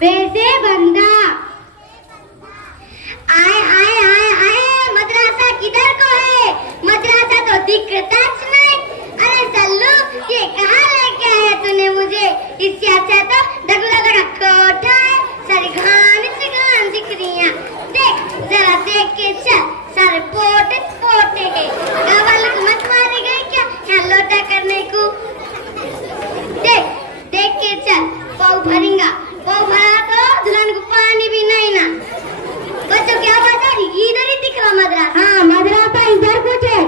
पैसे बंदा। आए आए आए आए, मदरसा किधर को है? मदरसा तो दिखता नहीं। अरे सल्लू, ये कहाँ लेके आया तूने मुझे? इससे अच्छा तो डगला का कोठा है। सारी घान दिख रही है। देख जरा देख के चल, सारे पोटे पोटे गए। गवाल को मत मारे गए क्या यहाँ लोटा करने को? देख देख के चल, पाव भरेगा। पाव भरा तो दुल्हन को पानी भी नहीं ना। बच्चों क्या बात है? इधर ही दिख रहा मदरसा। हाँ, मदरसा इधर कुछ है।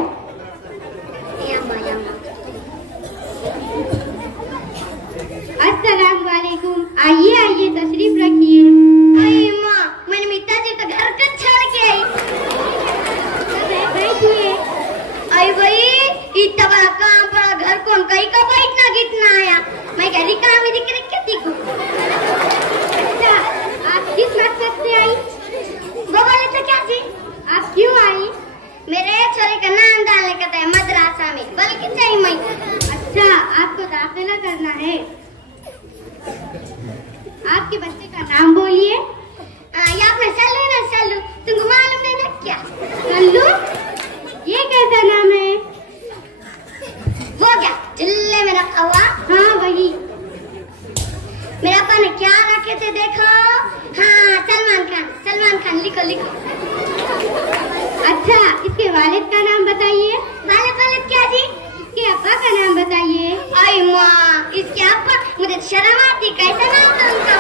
अस्सलाम वालेकुम। आइए आइए, तशरीफ रखिए। अरे माँ, मैंने मिता जी का घर का छोड़ के आई। बैठिए। अरे भाई, इतना बड़ा काम बड़ा घर कौन कहीं का बैठना कितना आया? मैं कह रही काम ही दिख रही क्या दिखूं? अच्छा, आप किस मकसद से आई? वो बोले तो क्या थी? आप क्यों आई? मेरे छोरे का नाम डालने का था मदरसा में, बल्कि चाहिए मैं। अच्छा, आपको दाखिला करना है। आपके बच्चे का नाम बोलिए। ये आपने सल्लू ना, सल्लू तुमको मालूम है ना क्या? सल्लू, ये कैसा नाम है? वो क्या झुल्ले में रखा हुआ? हाँ वही। मेरे पापा ने क्या रखे थे देखो? हाँ, सलमान खान। सलमान खान लिखो लिखो। अच्छा, इसके वालिद का नाम बताइए। वालिद क्या जी? इसके अब्बा का नाम बताइए। आई माँ, इसके अब्बा, मुझे शर्म आती, कैसा नाम था उनका?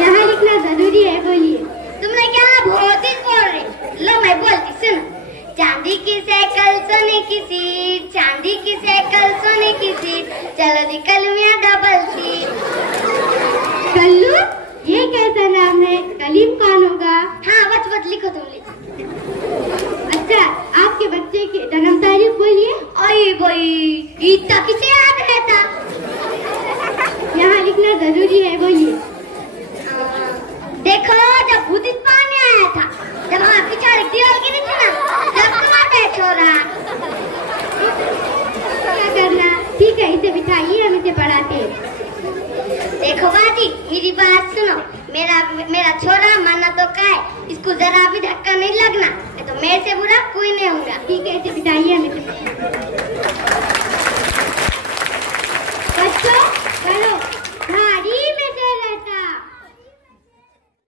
यहाँ लिखना जरूरी है, बोलिए। तुमने क्या बहुत ही बोल रहे? लो मैं बोलती, सुनो। चांदी की साइकिल सोने की सीट, चांदी की साइकिल सोने की सीट, चलो निकल मियां डबल सीट। कल्लू, ये कैसा नाम है? कलीम कौन होगा? हाँ, बच लिखो, तुम लिखो। अच्छा, आपके बच्चे की जन्म तारीख बोलिए। अरे भाई, इतना किसे याद रहता? यहाँ लिखना जरूरी है, बोलिए। देखो, जब भूतित पानी आया था, जब हमारे पिछाड़ी दीवार गिरी थी ना, जब तुम्हारे छोरा। क्या करना? ठीक है, इसे बिठाइए, हम इसे पढ़ाते हैं। देखो बाजी, मेरी बात सुनो। मेरा छोरा माना तो क्या है, इसको जरा भी धक्का नहीं लगना, तो मेरे से बुरा कोई नहीं होगा। ठीक है, इसे बिठाइए, हम इसे